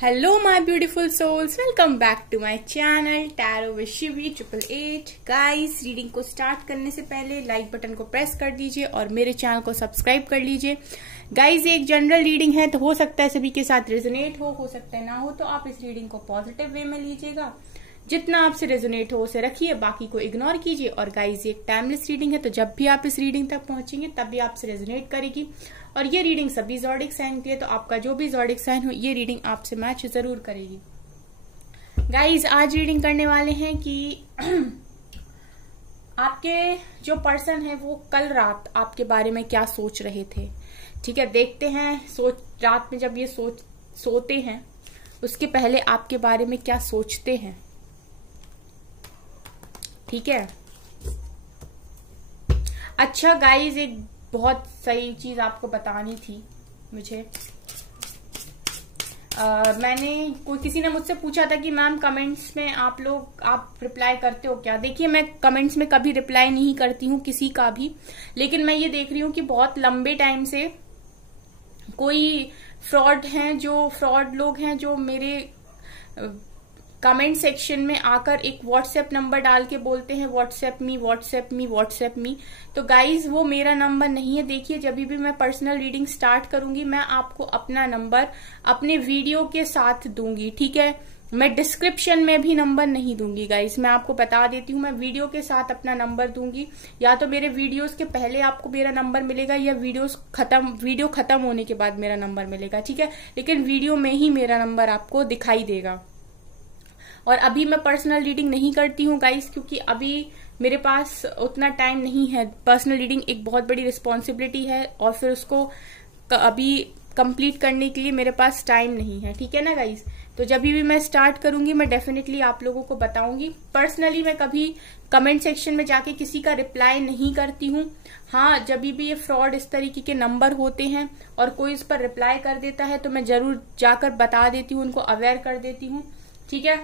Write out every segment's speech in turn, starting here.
Hello my beautiful souls, welcome back to my channel tarot with Shivi 888। Guys, reading को start करने से पहले like button को press कर दीजिए और मेरे चैनल को सब्सक्राइब कर लीजिए। गाइस, एक जनरल रीडिंग है तो हो सकता है सभी के साथ रेजोनेट हो सकता है ना हो, तो आप इस रीडिंग को पॉजिटिव वे में लीजिएगा। जितना आपसे रेजोनेट हो उसे रखिए, बाकी को इग्नोर कीजिए। और गाइस, ये एक टाइमलेस रीडिंग है, तो जब भी आप इस रीडिंग तक पहुंचेंगे तब भी आपसे रेजोनेट करेगी। और ये रीडिंग सभी ज़ोडिक साइन की है, तो आपका जो भी ज़ोडिक साइन हो ये रीडिंग आपसे मैच जरूर करेगी। गाइस, आज रीडिंग करने वाले हैं कि आपके जो पर्सन है वो कल रात आपके बारे में क्या सोच रहे थे। ठीक है, देखते हैं रात में जब ये सोते हैं उसके पहले आपके बारे में क्या सोचते हैं। ठीक है, अच्छा गाइज, एक बहुत सही चीज आपको बतानी थी मुझे। किसी ने मुझसे पूछा था कि मैम कमेंट्स में आप रिप्लाई करते हो क्या। देखिए, मैं कमेंट्स में कभी रिप्लाई नहीं करती हूँ किसी का भी, लेकिन मैं ये देख रही हूँ कि बहुत लंबे टाइम से कोई फ्रॉड लोग हैं जो मेरे कमेंट सेक्शन में आकर एक व्हाट्सएप नंबर डाल के बोलते हैं व्हाट्सएप मी। तो गाइज, वो मेरा नंबर नहीं है। देखिए, जब भी मैं पर्सनल रीडिंग स्टार्ट करूंगी मैं आपको अपना नंबर अपने वीडियो के साथ दूंगी। ठीक है, मैं डिस्क्रिप्शन में भी नंबर नहीं दूंगी गाइज, मैं आपको बता देती हूँ। मैं वीडियो के साथ अपना नंबर दूंगी, या तो मेरे वीडियोस के पहले आपको मेरा नंबर मिलेगा या वीडियो खत्म होने के बाद मेरा नंबर मिलेगा। ठीक है, लेकिन वीडियो में ही मेरा नंबर आपको दिखाई देगा। और अभी मैं पर्सनल रीडिंग नहीं करती हूँ गाइस, क्योंकि अभी मेरे पास उतना टाइम नहीं है। पर्सनल रीडिंग एक बहुत बड़ी रिस्पॉन्सिबिलिटी है और फिर उसको अभी कंप्लीट करने के लिए मेरे पास टाइम नहीं है। ठीक है ना गाइस, तो जब भी मैं स्टार्ट करूंगी मैं डेफिनेटली आप लोगों को बताऊंगी। पर्सनली मैं कभी कमेंट सेक्शन में जाके किसी का रिप्लाई नहीं करती हूँ। हाँ, जब भी ये फ्रॉड इस तरीके के नंबर होते हैं और कोई उस पर रिप्लाई कर देता है तो मैं जरूर जाकर बता देती हूँ, उनको अवेयर कर देती हूँ। ठीक है,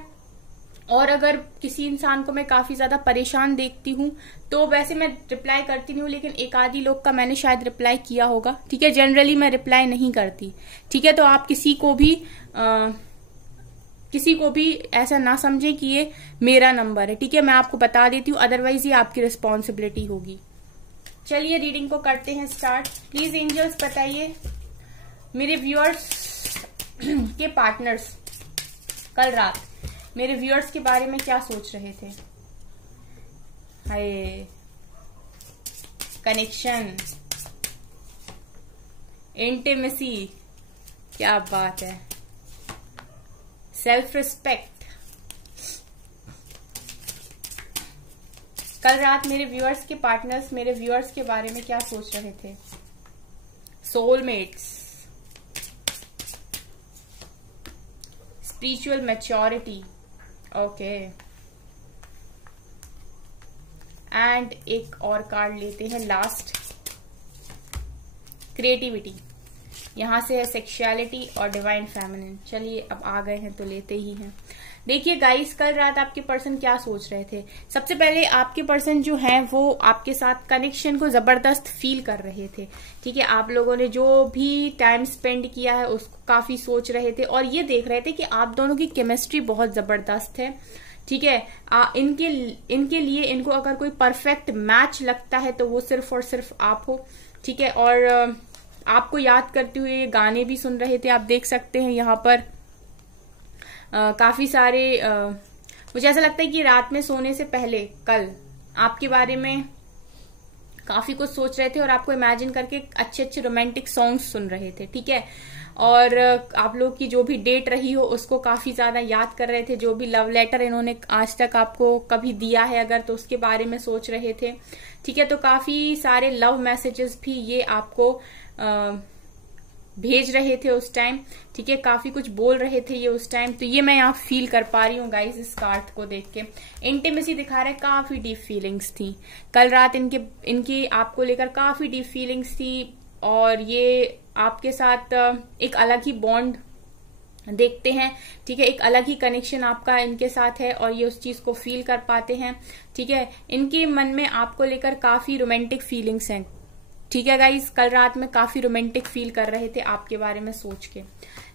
और अगर किसी इंसान को मैं काफी ज्यादा परेशान देखती हूँ तो वैसे मैं रिप्लाई करती नहीं हूँ, लेकिन एक आधी लोग का मैंने शायद रिप्लाई किया होगा। ठीक है, जनरली मैं रिप्लाई नहीं करती। ठीक है, तो आप किसी को भी ऐसा ना समझे कि ये मेरा नंबर है। ठीक है, मैं आपको बता देती हूँ, अदरवाइज ये आपकी रिस्पॉन्सिबिलिटी होगी। चलिए रीडिंग को करते हैं स्टार्ट। प्लीज एंजल्स बताइए मेरे व्यूअर्स के पार्टनर्स कल रात मेरे व्यूअर्स के बारे में क्या सोच रहे थे। हाय, कनेक्शन, इंटीमेसी, क्या बात है, सेल्फ रिस्पेक्ट। कल रात मेरे व्यूअर्स के पार्टनर्स मेरे व्यूअर्स के बारे में क्या सोच रहे थे। Soulmates, spiritual maturity, okay. And एक और कार्ड लेते हैं लास्ट, क्रिएटिविटी। यहां से है सेक्सुअलिटी और डिवाइन फेमिनिन। चलिए, अब आ गए हैं तो लेते ही हैं। देखिए गाइस, कल रात आपके पर्सन क्या सोच रहे थे। सबसे पहले आपके पर्सन जो है वो आपके साथ कनेक्शन को जबरदस्त फील कर रहे थे। ठीक है, आप लोगों ने जो भी टाइम स्पेंड किया है उसको काफी सोच रहे थे और ये देख रहे थे कि आप दोनों की केमिस्ट्री बहुत जबरदस्त है। ठीक है, इनके लिए इनको अगर कोई परफेक्ट मैच लगता है तो वो सिर्फ और सिर्फ आप हो। ठीक है, और आपको याद करते हुए ये गाने भी सुन रहे थे। आप देख सकते हैं यहाँ पर काफी सारे मुझे ऐसा लगता है कि रात में सोने से पहले कल आपके बारे में काफी कुछ सोच रहे थे और आपको इमेजिन करके अच्छे अच्छे रोमांटिक सॉन्ग्स सुन रहे थे। ठीक है, और आप लोग की जो भी डेट रही हो उसको काफी ज्यादा याद कर रहे थे। जो भी लव लेटर इन्होंने आज तक आपको कभी दिया है अगर, तो उसके बारे में सोच रहे थे। ठीक है, तो काफी सारे लव मैसेजेस भी ये आपको भेज रहे थे उस टाइम। ठीक है, काफी कुछ बोल रहे थे ये उस टाइम, तो ये मैं यहाँ फील कर पा रही हूँ गाइस इस कार्ड को देख के। इंटीमेसी दिखा रहा है, काफी डीप फीलिंग्स थी कल रात इनकी आपको लेकर, काफी डीप फीलिंग्स थी और ये आपके साथ एक अलग ही बॉन्ड देखते हैं। ठीक है, एक अलग ही कनेक्शन आपका इनके साथ है और ये उस चीज को फील कर पाते हैं। ठीक है, इनके मन में आपको लेकर काफी रोमांटिक फीलिंग्स हैं। ठीक है गाइज, कल रात में काफी रोमांटिक फील कर रहे थे आपके बारे में सोच के।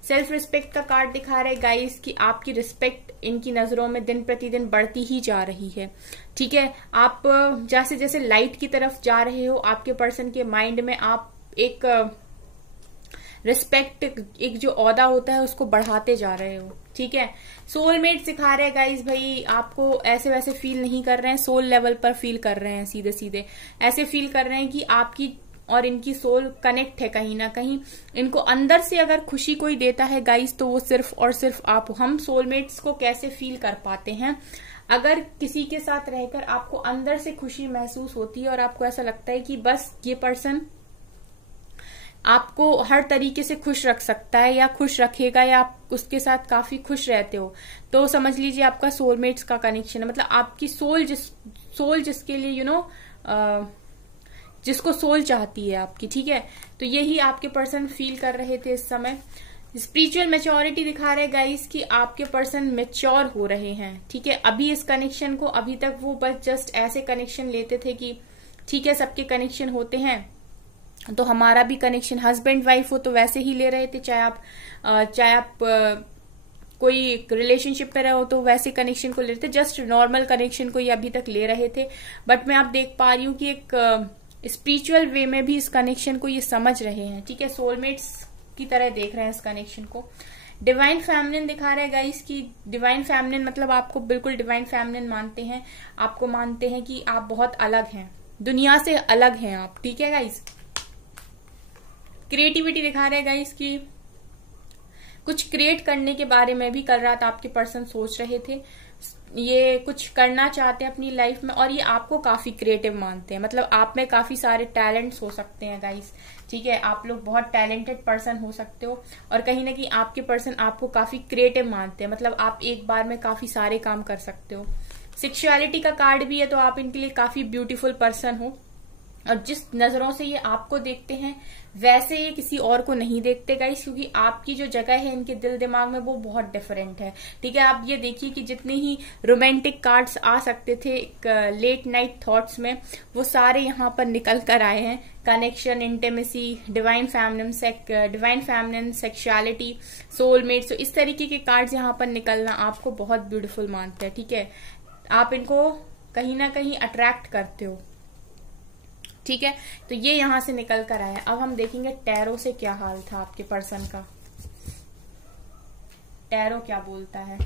सेल्फ रिस्पेक्ट का कार्ड दिखा रहे गाइस कि आपकी रिस्पेक्ट इनकी नजरों में दिन प्रतिदिन बढ़ती ही जा रही है। ठीक है, आप जैसे जैसे लाइट की तरफ जा रहे हो, आपके पर्सन के माइंड में आप एक रिस्पेक्ट, एक जो औदा होता है उसको बढ़ाते जा रहे हो। ठीक है, सोलमेट सिखा रहे हैं गाइस, भाई आपको ऐसे वैसे फील नहीं कर रहे हैं, सोल लेवल पर फील कर रहे हैं, सीधे सीधे ऐसे फील कर रहे हैं कि आपकी और इनकी सोल कनेक्ट है कहीं ना कहीं। इनको अंदर से अगर खुशी कोई देता है गाइस तो वो सिर्फ और सिर्फ आप हो। हम सोलमेट्स को कैसे फील कर पाते हैं, अगर किसी के साथ रहकर आपको अंदर से खुशी महसूस होती है और आपको ऐसा लगता है कि बस ये पर्सन आपको हर तरीके से खुश रख सकता है या खुश रखेगा, या आप उसके साथ काफी खुश रहते हो, तो समझ लीजिए आपका सोलमेट्स का कनेक्शन है। मतलब आपकी सोल जिसके लिए जिसको सोल चाहती है आपकी। ठीक है, तो यही आपके पर्सन फील कर रहे थे इस समय। स्पिरिचुअल मैच्योरिटी दिखा रहे गाइस कि आपके पर्सन मैच्योर हो रहे हैं। ठीक है, अभी इस कनेक्शन को, अभी तक वो बस जस्ट ऐसे कनेक्शन लेते थे कि ठीक है सबके कनेक्शन होते हैं तो हमारा भी कनेक्शन, हस्बैंड वाइफ हो तो वैसे ही ले रहे थे, चाहे आप कोई रिलेशनशिप में रहो तो वैसे कनेक्शन को ले रहे थे, जस्ट नॉर्मल कनेक्शन को ये अभी तक ले रहे थे। बट मैं आप देख पा रही हूँ कि एक स्पिरिचुअल वे में भी इस कनेक्शन को ये समझ रहे हैं। ठीक है, सोलमेट्स की तरह देख रहे हैं इस कनेक्शन को। डिवाइन फेमिनिन दिखा रहे हैं गाइस कि डिवाइन फेमिनिन मतलब आपको बिल्कुल डिवाइन फेमिनिन मानते हैं, आपको मानते हैं कि आप बहुत अलग हैं, दुनिया से अलग हैं आप। ठीक है गाइस, क्रिएटिविटी दिखा रहे हैं गाइस कि कुछ क्रिएट करने के बारे में भी कल रात आपके पर्सन सोच रहे थे, ये कुछ करना चाहते हैं अपनी लाइफ में और ये आपको काफी क्रिएटिव मानते हैं। मतलब आप में काफी सारे टैलेंट्स हो सकते हैं गाइस। ठीक है, आप लोग बहुत टैलेंटेड पर्सन हो सकते हो और कहीं ना कहीं आपके पर्सन आपको काफी क्रिएटिव मानते हैं। मतलब आप एक बार में काफी सारे काम कर सकते हो। सेक्सुअलिटी का कार्ड भी है, तो आप इनके लिए काफी ब्यूटीफुल पर्सन हो और जिस नजरों से ये आपको देखते हैं वैसे ये किसी और को नहीं देखते गाइस, क्योंकि आपकी जो जगह है इनके दिल दिमाग में वो बहुत डिफरेंट है। ठीक है, आप ये देखिए कि जितने ही रोमांटिक कार्ड्स आ सकते थे लेट नाइट थॉट्स में, वो सारे यहाँ पर निकल कर आए हैं। Connection, intimacy, divine feminine, sexuality, soulmate, तो इस तरीके के कार्ड्स यहाँ पर निकलना आपको बहुत ब्यूटीफुल मानते हैं। ठीक है, आप इनको कहीं ना कहीं अट्रैक्ट करते हो। ठीक है, तो ये यहां से निकल कर आया। अब हम देखेंगे टैरो से क्या हाल था आपके पर्सन का, टैरो क्या बोलता है।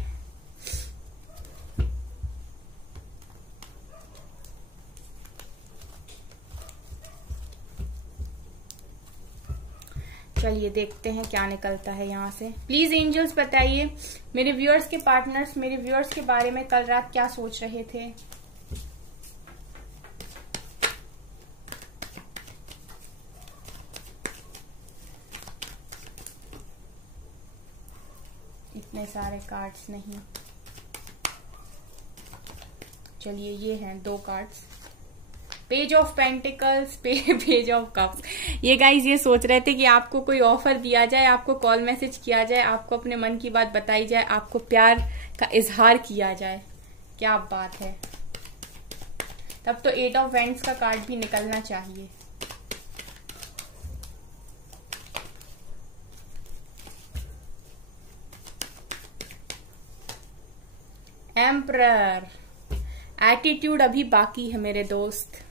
चलिए देखते हैं क्या निकलता है यहाँ से। प्लीज एंजल्स बताइए मेरे व्यूअर्स के पार्टनर्स मेरे व्यूअर्स के बारे में कल रात क्या सोच रहे थे। इतने सारे कार्ड्स नहीं, चलिए ये हैं 2 cards, page of pentacles, page of cups. ये गाइस ये सोच रहे थे कि आपको कोई ऑफर दिया जाए, आपको कॉल मैसेज किया जाए, आपको अपने मन की बात बताई जाए, आपको प्यार का इजहार किया जाए। क्या बात है, तब तो 8 ऑफ वैंड्स का कार्ड भी निकलना चाहिए। एम्परर, एटीट्यूड अभी बाकी है मेरे दोस्त।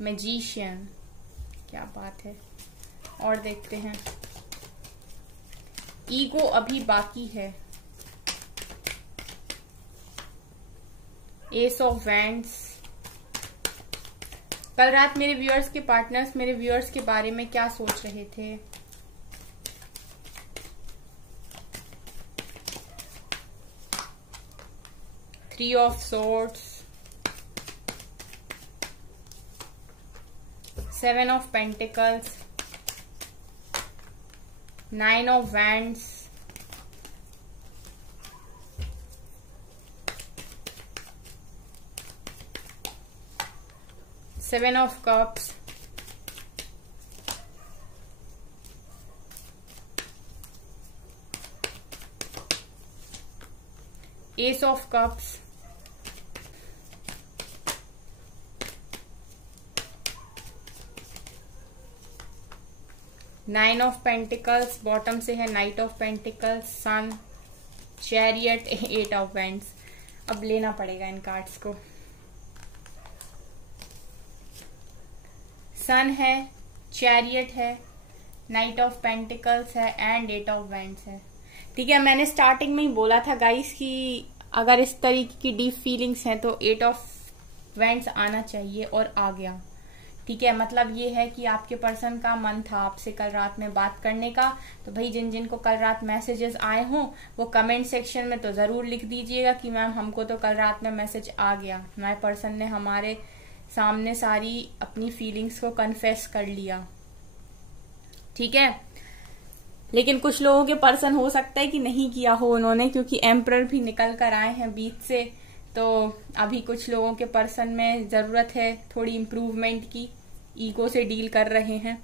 मैजिशियन, क्या बात है। और देखते हैं, ईगो अभी बाकी है। S of wands. कल रात मेरे व्यूअर्स के पार्टनर्स मेरे व्यूअर्स के बारे में क्या सोच रहे थे। Three of Swords, 7 of Pentacles, 9 of Wands, 7 of Cups, Ace of Cups, 9 of pentacles, bottom से है knight of pentacles, sun, chariot, 8 of wands. अब लेना पड़ेगा इन कार्ड्स को। सन है, चैरियट है, नाइट ऑफ पेंटिकल्स है एंड 8 ऑफ वैंड्स है। ठीक है, मैंने स्टार्टिंग में ही बोला था गाइस कि अगर इस तरीके की डीप फीलिंग्स हैं तो 8 ऑफ वैंड्स आना चाहिए और आ गया। ठीक है, मतलब ये है कि आपके पर्सन का मन था आपसे कल रात में बात करने का। तो भाई जिन जिन को कल रात मैसेजेस आए हों वो कमेंट सेक्शन में तो जरूर लिख दीजिएगा कि मैम हमको तो कल रात में मैसेज आ गया, हमारे पर्सन ने हमारे सामने सारी अपनी फीलिंग्स को कन्फेस कर लिया। ठीक है, लेकिन कुछ लोगों के पर्सन हो सकता है कि नहीं किया हो उन्होंने, क्योंकि एम्परर भी निकल कर आए हैं बीच से। तो अभी कुछ लोगों के पर्सन में जरूरत है थोड़ी इम्प्रूवमेंट की, ईगो से डील कर रहे हैं।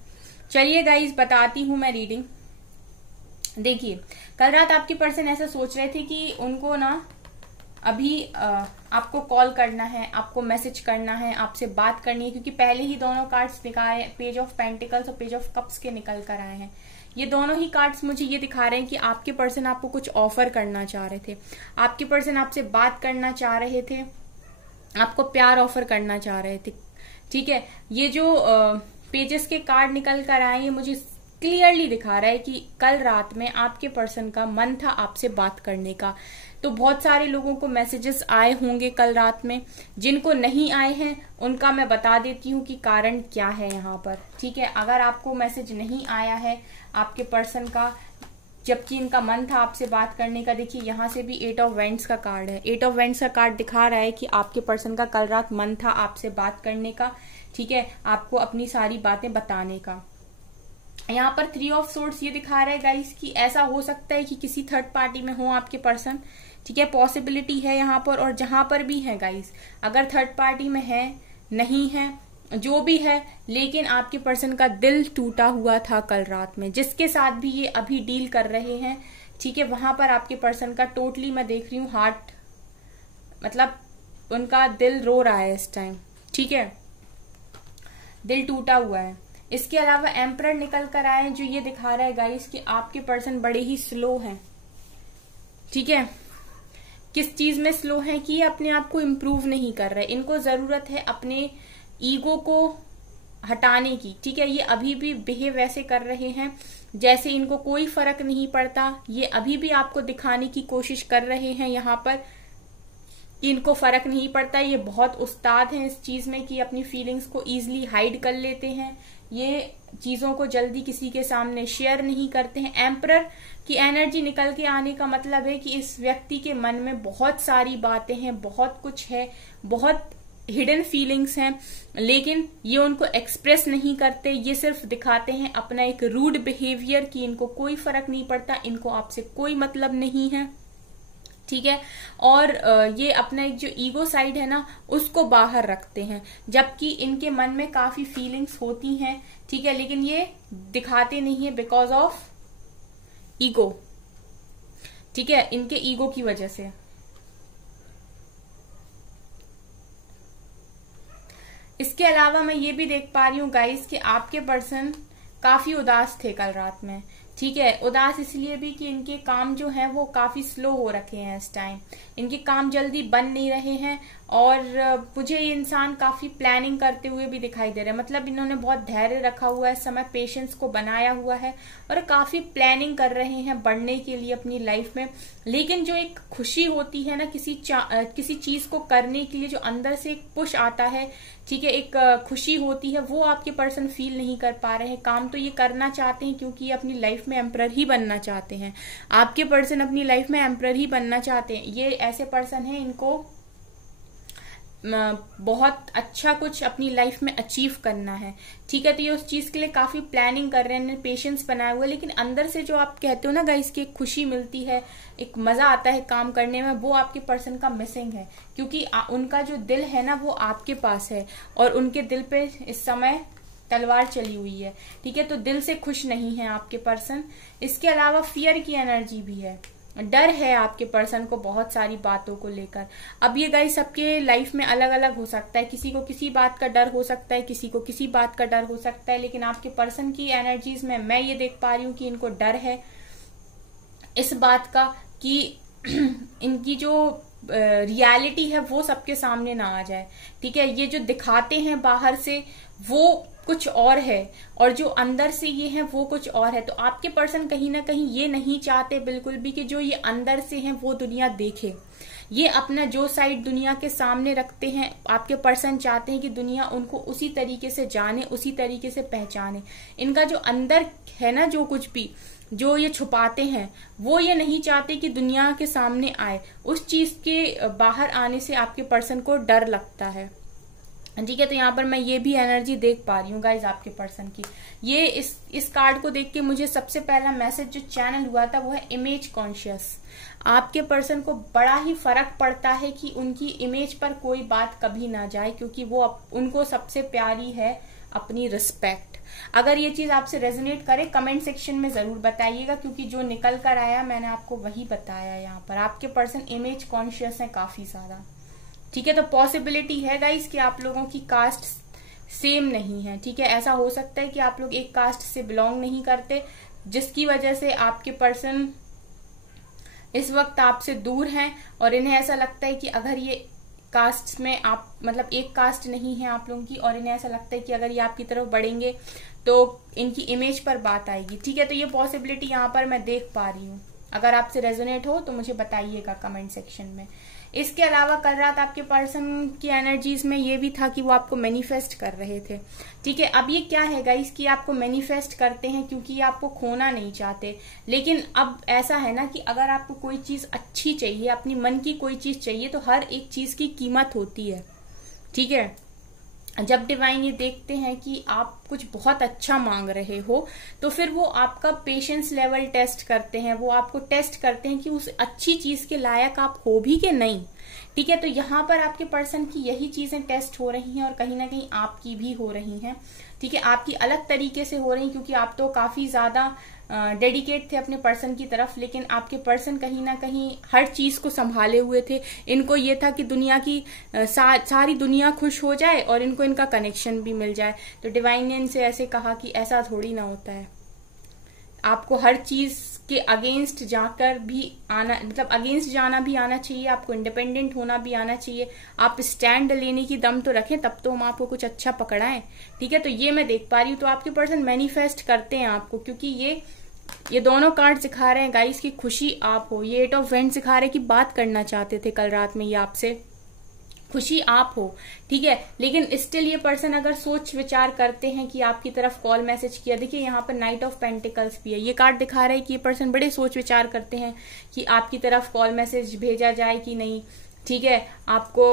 चलिए गाइस बताती हूं मैं रीडिंग। देखिए, कल रात आपके पर्सन ऐसा सोच रहे थे कि उनको ना अभी आपको कॉल करना है, आपको मैसेज करना है, आपसे बात करनी है, क्योंकि पहले ही दोनों कार्ड्स दिखाए, पेज ऑफ पेंटिकल्स और पेज ऑफ कप्स के निकल कर आए हैं। ये दोनों ही कार्ड्स मुझे ये दिखा रहे हैं कि आपके पर्सन आपको कुछ ऑफर करना चाह रहे थे, आपके पर्सन आपसे बात करना चाह रहे थे, आपको प्यार ऑफर करना चाह रहे थे। ठीक है, ये जो पेजेस के कार्ड निकल कर आए ये मुझे क्लियरली दिखा रहा है कि कल रात में आपके पर्सन का मन था आपसे बात करने का। तो बहुत सारे लोगों को मैसेजेस आए होंगे कल रात में, जिनको नहीं आए हैं उनका मैं बता देती हूँ कि कारण क्या है यहाँ पर। ठीक है, अगर आपको मैसेज नहीं आया है आपके पर्सन का जबकि इनका मन था आपसे बात करने का, देखिए यहाँ से भी 8 ऑफ वैंड्स का कार्ड है। 8 ऑफ वैंड्स का कार्ड दिखा रहा है कि आपके पर्सन का कल रात मन था आपसे बात करने का। ठीक है, आपको अपनी सारी बातें बताने का। यहाँ पर 3 ऑफ सोर्ड्स ये दिखा रहा है गाइस कि ऐसा हो सकता है कि किसी थर्ड पार्टी में हो आपके पर्सन। ठीक है, पॉसिबिलिटी है यहाँ पर, और जहां पर भी है गाइस, अगर थर्ड पार्टी में है नहीं है जो भी है, लेकिन आपके पर्सन का दिल टूटा हुआ था कल रात में, जिसके साथ भी ये अभी डील कर रहे हैं। ठीक है, वहां पर आपके पर्सन का टोटली मैं देख रही हूँ हार्ट, मतलब उनका दिल रो रहा है इस टाइम। ठीक है, दिल टूटा हुआ है। इसके अलावा एम्परर निकल कर आए जो ये दिखा रहा है गाइस कि आपके पर्सन बड़े ही स्लो हैं। ठीक है, किस चीज में स्लो है कि ये अपने आप को इम्प्रूव नहीं कर रहे, इनको जरूरत है अपने ईगो को हटाने की। ठीक है, ये अभी भी बिहेव वैसे कर रहे हैं जैसे इनको कोई फर्क नहीं पड़ता। ये अभी भी आपको दिखाने की कोशिश कर रहे हैं यहाँ पर कि इनको फर्क नहीं पड़ता। ये बहुत उस्ताद हैं इस चीज में कि अपनी फीलिंग्स को इजीली हाइड कर लेते हैं, ये चीजों को जल्दी किसी के सामने शेयर नहीं करते हैं। एम्परर की एनर्जी निकल के आने का मतलब है कि इस व्यक्ति के मन में बहुत सारी बातें हैं, बहुत कुछ है, बहुत हिडन फीलिंग्स हैं, लेकिन ये उनको एक्सप्रेस नहीं करते। ये सिर्फ दिखाते हैं अपना एक रूड बिहेवियर कि इनको कोई फर्क नहीं पड़ता, इनको आपसे कोई मतलब नहीं है। ठीक है, और ये अपना एक जो ईगो साइड है ना उसको बाहर रखते हैं, जबकि इनके मन में काफी फीलिंग्स होती हैं। ठीक है, लेकिन ये दिखाते नहीं है बिकॉज ऑफ ईगो। ठीक है, इनके ईगो की वजह से। इसके अलावा मैं ये भी देख पा रही हूँ गाइस कि आपके पर्सन काफी उदास थे कल रात में। ठीक है, उदास इसलिए भी कि इनके काम जो है वो काफी स्लो हो रखे हैं इस टाइम, इनके काम जल्दी बन नहीं रहे हैं, और मुझे ये इंसान काफी प्लानिंग करते हुए भी दिखाई दे रहे हैं। मतलब इन्होंने बहुत धैर्य रखा हुआ है, समय पेशेंस को बनाया हुआ है और काफी प्लानिंग कर रहे हैं बढ़ने के लिए अपनी लाइफ में। लेकिन जो एक खुशी होती है ना किसी चीज को करने के लिए, जो अंदर से एक पुश आता है, ठीक है, एक खुशी होती है, वो आपके पर्सन फील नहीं कर पा रहे हैं। काम तो ये करना चाहते हैं क्योंकि ये अपनी लाइफ में एम्परर ही बनना चाहते हैं। आपके पर्सन अपनी लाइफ में एम्परर ही बनना चाहते हैं। ये ऐसे पर्सन हैं, इनको बहुत अच्छा कुछ अपनी लाइफ में अचीव करना है। ठीक है, तो ये उस चीज के लिए काफी प्लानिंग कर रहे हैं, पेशेंस बनाए हुए, लेकिन अंदर से जो आप कहते हो ना गाइस की एक खुशी मिलती है, एक मजा आता है काम करने में, वो आपके पर्सन का मिसिंग है। क्योंकि उनका जो दिल है ना वो आपके पास है, और उनके दिल पे इस समय तलवार चली हुई है। ठीक है, तो दिल से खुश नहीं है आपके पर्सन। इसके अलावा फियर की एनर्जी भी है। डर है आपके पर्सन को बहुत सारी बातों को लेकर। अब ये गाइस सबके लाइफ में अलग अलग हो सकता है, किसी को किसी बात का डर हो सकता है, किसी को किसी बात का डर हो सकता है, लेकिन आपके पर्सन की एनर्जीज में मैं ये देख पा रही हूँ कि इनको डर है इस बात का कि इनकी जो रियलिटी है वो सबके सामने ना आ जाए। ठीक है, ये जो दिखाते हैं बाहर से वो कुछ और है और जो अंदर से ये है वो कुछ और है। तो आपके पर्सन कहीं ना कहीं ये नहीं चाहते बिल्कुल भी कि जो ये अंदर से है वो दुनिया देखे। ये अपना जो साइड दुनिया के सामने रखते हैं, आपके पर्सन चाहते हैं कि दुनिया उनको उसी तरीके से जाने, उसी तरीके से पहचाने। इनका जो अंदर है ना, जो कुछ भी जो ये छुपाते हैं वो ये नहीं चाहते कि दुनिया के सामने आए। उस चीज के बाहर आने से आपके पर्सन को डर लगता है। ठीक है, तो यहाँ पर मैं ये भी एनर्जी देख पा रही हूँ गाइज आपके पर्सन की। ये इस कार्ड को देख के मुझे सबसे पहला मैसेज जो चैनल हुआ था वो है इमेज कॉन्शियस। आपके पर्सन को बड़ा ही फर्क पड़ता है कि उनकी इमेज पर कोई बात कभी ना जाए, क्योंकि वो उनको सबसे प्यारी है अपनी रिस्पेक्ट। अगर ये चीज आपसे रेजोनेट करे कमेंट सेक्शन में जरूर बताइएगा, क्योंकि जो निकल कर आया मैंने आपको वही बताया। यहाँ पर आपके पर्सन इमेज कॉन्शियस है काफी ज्यादा। ठीक है, तो पॉसिबिलिटी है गाइस कि आप लोगों की कास्ट सेम नहीं है। ठीक है, ऐसा हो सकता है कि आप लोग एक कास्ट से बिलोंग नहीं करते, जिसकी वजह से आपके पर्सन इस वक्त आपसे दूर हैं और इन्हें ऐसा लगता है कि अगर ये कास्ट में आप मतलब एक कास्ट नहीं है आप लोगों की, और इन्हें ऐसा लगता है कि अगर ये आपकी तरफ बढ़ेंगे तो इनकी इमेज पर बात आएगी। ठीक है, तो ये पॉसिबिलिटी यहाँ पर मैं देख पा रही हूँ। अगर आपसे रेजोनेट हो तो मुझे बताइएगा कमेंट सेक्शन में। इसके अलावा कल रात आपके पर्सन की एनर्जीज में ये भी था कि वो आपको मैनिफेस्ट कर रहे थे। ठीक है, अब ये क्या है गाइस कि आपको मैनिफेस्ट करते हैं क्योंकि ये आपको खोना नहीं चाहते। लेकिन अब ऐसा है ना कि अगर आपको कोई चीज अच्छी चाहिए, अपनी मन की कोई चीज चाहिए, तो हर एक चीज की कीमत होती है। ठीक है, जब डिवाइन ये देखते हैं कि आप कुछ बहुत अच्छा मांग रहे हो तो फिर वो आपका पेशेंस लेवल टेस्ट करते हैं, वो आपको टेस्ट करते हैं कि उस अच्छी चीज के लायक आप हो भी कि नहीं। ठीक है, तो यहाँ पर आपके पर्सन की यही चीजें टेस्ट हो रही हैं और कहीं ना कहीं आपकी भी हो रही हैं। ठीक है, आपकी अलग तरीके से हो रही हैं क्योंकि आप तो काफी ज्यादा डेडिकेट थे अपने पर्सन की तरफ, लेकिन आपके पर्सन कहीं ना कहीं हर चीज को संभाले हुए थे। इनको ये था कि दुनिया की सारी दुनिया खुश हो जाए और इनको इनका कनेक्शन भी मिल जाए। तो डिवाइन ने इनसे ऐसे कहा कि ऐसा थोड़ी ना होता है, आपको हर चीज के अगेंस्ट जाकर भी आना, मतलब अगेंस्ट जाना भी आना चाहिए, आपको इंडिपेंडेंट होना भी आना चाहिए। आप स्टैंड लेने की दम तो रखें, तब तो हम आपको कुछ अच्छा पकड़ाएं। ठीक है, तो ये मैं देख पा रही हूँ। तो आपके पर्सन मैनिफेस्ट करते हैं आपको, क्योंकि ये दोनों कार्ड सिखा रहे हैं गाइस की खुशी आप हो। ये 8 ऑफ वेंड सिखा रहे हैं कि बात करना चाहते थे कल रात में ये आपसे, खुशी आप हो। ठीक है, लेकिन स्टिल ये पर्सन अगर सोच विचार करते हैं कि आपकी तरफ कॉल मैसेज किया, देखिए यहाँ पर नाइट ऑफ पेंटिकल्स भी है। ये कार्ड दिखा रहा है कि ये पर्सन बड़े सोच विचार करते हैं कि आपकी तरफ कॉल मैसेज भेजा जाए कि नहीं। ठीक है, आपको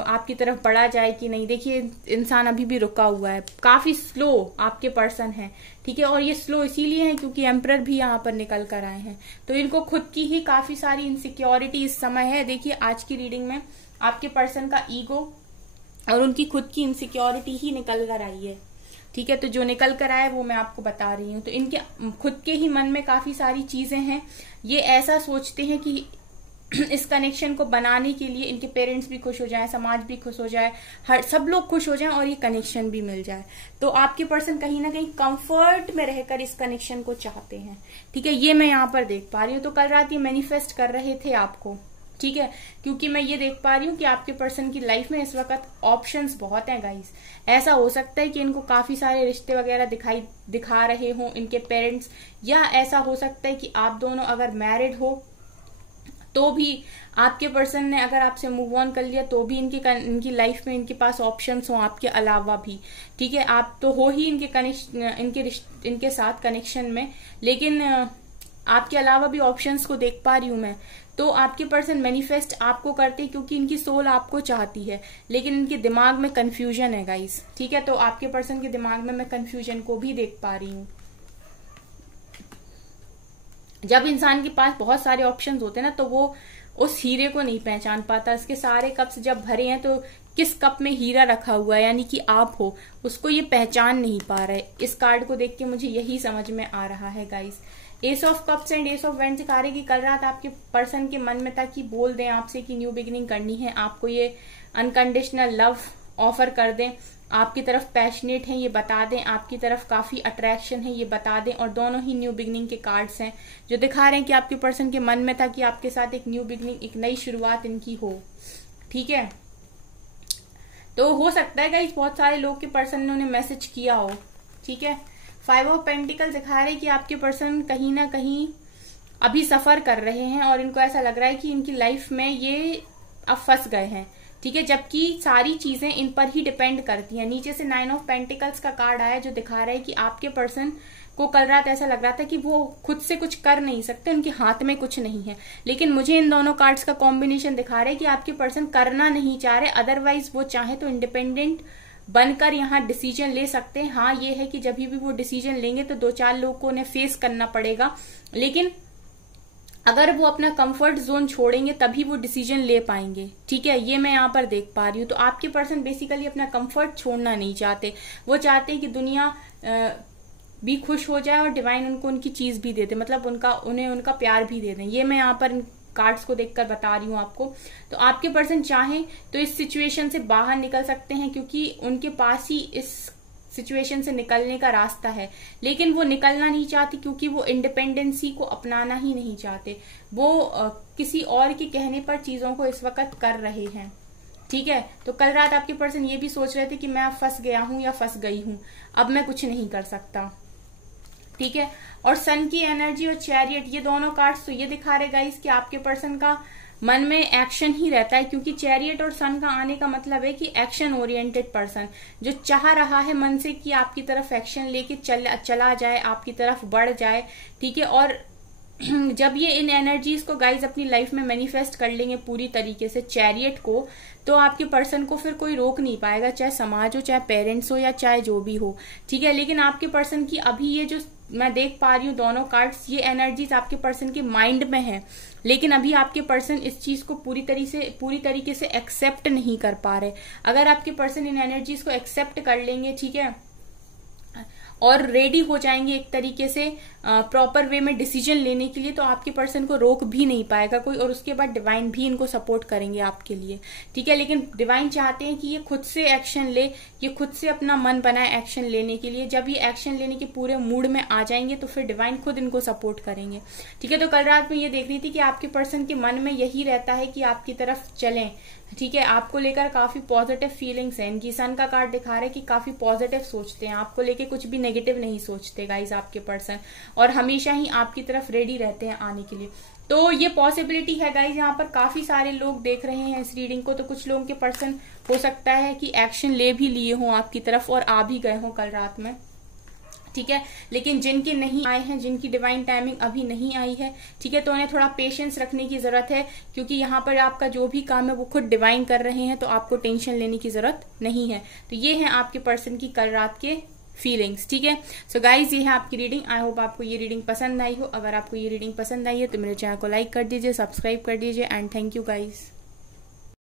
आपकी तरफ बढ़ा जाए कि नहीं। देखिए इंसान अभी भी रुका हुआ है, काफी स्लो आपके पर्सन है। ठीक है, और ये स्लो इसीलिए है क्योंकि एम्परर भी यहाँ पर निकल कर आए हैं। तो इनको खुद की ही काफी सारी इनसिक्योरिटी इस समय है। देखिए आज की रीडिंग में आपके पर्सन का ईगो और उनकी खुद की इनसिक्योरिटी ही निकल कर आई है। ठीक है, तो जो निकल कर आया वो मैं आपको बता रही हूँ। तो इनके खुद के ही मन में काफी सारी चीजें हैं। ये ऐसा सोचते हैं कि इस कनेक्शन को बनाने के लिए इनके पेरेंट्स भी खुश हो जाएं, समाज भी खुश हो जाए, हर सब लोग खुश हो जाएं और ये कनेक्शन भी मिल जाए। तो आपके पर्सन कहीं ना कहीं कंफर्ट में रहकर इस कनेक्शन को चाहते हैं। ठीक है, ये मैं यहाँ पर देख पा रही हूँ। तो कल रात ये मैनिफेस्ट कर रहे थे आपको। ठीक है, क्योंकि मैं ये देख पा रही हूँ कि आपके पर्सन की लाइफ में इस वक्त ऑप्शंस बहुत हैं गाइस। ऐसा हो सकता है कि इनको काफी सारे रिश्ते वगैरह दिखा रहे हो इनके पेरेंट्स, या ऐसा हो सकता है कि आप दोनों अगर मैरिड हो तो भी आपके पर्सन ने अगर आपसे मूव ऑन कर लिया तो भी इनकी लाइफ में इनके पास ऑप्शंस हो आपके अलावा भी। ठीक है, आप तो हो ही इनके साथ कनेक्शन में, लेकिन आपके अलावा भी ऑप्शंस को देख पा रही हूं मैं। तो आपके पर्सन मैनिफेस्ट आपको करते क्योंकि इनकी सोल आपको चाहती है, लेकिन इनके दिमाग में कंफ्यूजन है गाइस। ठीक है, तो आपके पर्सन के दिमाग में मैं कंफ्यूजन को भी देख पा रही हूँ। जब इंसान के पास बहुत सारे ऑप्शंस होते हैं ना, तो वो उस हीरे को नहीं पहचान पाता। इसके सारे कप्स जब भरे हैं तो किस कप में हीरा रखा हुआ है, यानी कि आप हो, उसको ये पहचान नहीं पा रहे। इस कार्ड को देख के मुझे यही समझ में आ रहा है guys. S of cups and S of wands दिखा रहे कि कल रात आपके पर्सन के मन में था कि बोल दें आपसे कि न्यू बिगिनिंग करनी है, आपको ये अनकंडीशनल लव ऑफर कर दें, आपकी तरफ पैशनेट है ये बता दें, आपकी तरफ काफी अट्रैक्शन है ये बता दें। और दोनों ही न्यू बिगिनिंग के कार्ड्स हैं जो दिखा रहे हैं कि आपके पर्सन के मन में था कि आपके साथ एक न्यू बिगिनिंग, एक नई शुरुआत इनकी हो। ठीक है, तो हो सकता है गाइस बहुत सारे लोग के पर्सन ने उन्हें मैसेज किया हो। ठीक है, 5 ऑफ पेंटिकल दिखा रहे हैं कि आपके पर्सन कहीं ना कहीं अभी सफर कर रहे हैं और इनको ऐसा लग रहा है कि इनकी लाइफ में ये अब फंस गए हैं। ठीक है, जबकि सारी चीजें इन पर ही डिपेंड करती हैं। नीचे से 9 ऑफ पेंटिकल्स का कार्ड आया जो दिखा रहा है कि आपके पर्सन को कल रात ऐसा लग रहा था कि वो खुद से कुछ कर नहीं सकते, उनके हाथ में कुछ नहीं है। लेकिन मुझे इन दोनों कार्ड्स का कॉम्बिनेशन दिखा रहा है कि आपके पर्सन करना नहीं चाह रहे, अदरवाइज वो चाहे तो इंडिपेंडेंट बनकर यहाँ डिसीजन ले सकते हैं। हाँ, ये है कि जब भी वो डिसीजन लेंगे तो 2-4 लोगों को उन्हें फेस करना पड़ेगा, लेकिन अगर वो अपना कंफर्ट जोन छोड़ेंगे तभी वो डिसीजन ले पाएंगे। ठीक है, ये मैं यहाँ पर देख पा रही हूँ। तो आपके पर्सन बेसिकली अपना कंफर्ट छोड़ना नहीं चाहते, वो चाहते हैं कि दुनिया भी खुश हो जाए और डिवाइन उनको उनकी चीज भी दे दे, मतलब उन्हें उनका प्यार भी दे दें। ये मैं यहाँ पर कार्ड्स को देखकर बता रही हूँ आपको। तो आपके पर्सन चाहें तो इस सिचुएशन से बाहर निकल सकते हैं क्योंकि उनके पास ही इस सिचुएशन से निकलने का रास्ता है, लेकिन वो निकलना नहीं चाहती क्योंकि वो इंडिपेंडेंसी को अपनाना ही नहीं चाहते। वो किसी और के कहने पर चीजों को इस वक्त कर रहे हैं। ठीक है, तो कल रात आपके पर्सन ये भी सोच रहे थे कि मैं अब फंस गया हूं या फंस गई हूं, अब मैं कुछ नहीं कर सकता। ठीक है, और सन की एनर्जी और चैरियट, ये दोनों कार्ड्स तो ये दिखा रहे गाइस कि आपके पर्सन का मन में एक्शन ही रहता है, क्योंकि चैरियट और सन का आने का मतलब है कि एक्शन ओरिएंटेड पर्सन जो चाह रहा है मन से कि आपकी तरफ एक्शन लेके चला जाए, आपकी तरफ बढ़ जाए। ठीक है, और जब ये इन एनर्जीज को गाइज अपनी लाइफ में मैनिफेस्ट कर लेंगे पूरी तरीके से चैरियट को, तो आपके पर्सन को फिर कोई रोक नहीं पाएगा, चाहे समाज हो, चाहे पेरेंट्स हो, या चाहे जो भी हो। ठीक है, लेकिन आपके पर्सन की अभी ये जो मैं देख पा रही हूँ दोनों कार्ड्स, ये एनर्जीज आपके पर्सन के माइंड में है, लेकिन अभी आपके पर्सन इस चीज को पूरी तरीके से एक्सेप्ट नहीं कर पा रहे। अगर आपके पर्सन इन एनर्जीज को एक्सेप्ट कर लेंगे, ठीक है, और रेडी हो जाएंगे एक तरीके से प्रॉपर वे में डिसीजन लेने के लिए, तो आपके पर्सन को रोक भी नहीं पाएगा कोई, और उसके बाद डिवाइन भी इनको सपोर्ट करेंगे आपके लिए। ठीक है, लेकिन डिवाइन चाहते हैं कि ये खुद से एक्शन ले, ये खुद से अपना मन बनाए एक्शन लेने के लिए। जब ये एक्शन लेने के पूरे मूड में आ जाएंगे तो फिर डिवाइन खुद इनको सपोर्ट करेंगे। ठीक है, तो कल रात में ये देख रही थी कि आपके पर्सन के मन में यही रहता है कि आपकी तरफ चलें। ठीक है, आपको लेकर काफी पॉजिटिव फीलिंग्स हैं। इनकी सन का कार्ड दिखा रहा है कि काफी पॉजिटिव सोचते हैं, आपको लेके कुछ भी नेगेटिव नहीं सोचते गाइज आपके पर्सन, और हमेशा ही आपकी तरफ रेडी रहते हैं आने के लिए। तो ये पॉसिबिलिटी है गाइज, यहाँ पर काफी सारे लोग देख रहे हैं इस रीडिंग को, तो कुछ लोगों के पर्सन हो सकता है कि एक्शन ले भी लिए हों आपकी तरफ और आ भी गए हों कल रात में। ठीक है, लेकिन जिनके नहीं आए हैं, जिनकी डिवाइन टाइमिंग अभी नहीं आई है, ठीक है, तो उन्हें थोड़ा पेशेंस रखने की जरूरत है, क्योंकि यहाँ पर आपका जो भी काम है वो खुद डिवाइन कर रहे हैं, तो आपको टेंशन लेने की जरूरत नहीं है। तो ये है आपके पर्सन की कल रात के फीलिंग्स। ठीक है, सो गाइज ये है आपकी रीडिंग। आई होप आपको ये रीडिंग पसंद आई हो। अगर आपको ये रीडिंग पसंद आई है तो मेरे चैनल को लाइक कर दीजिए, सब्सक्राइब कर दीजिए, एंड थैंक यू गाइज।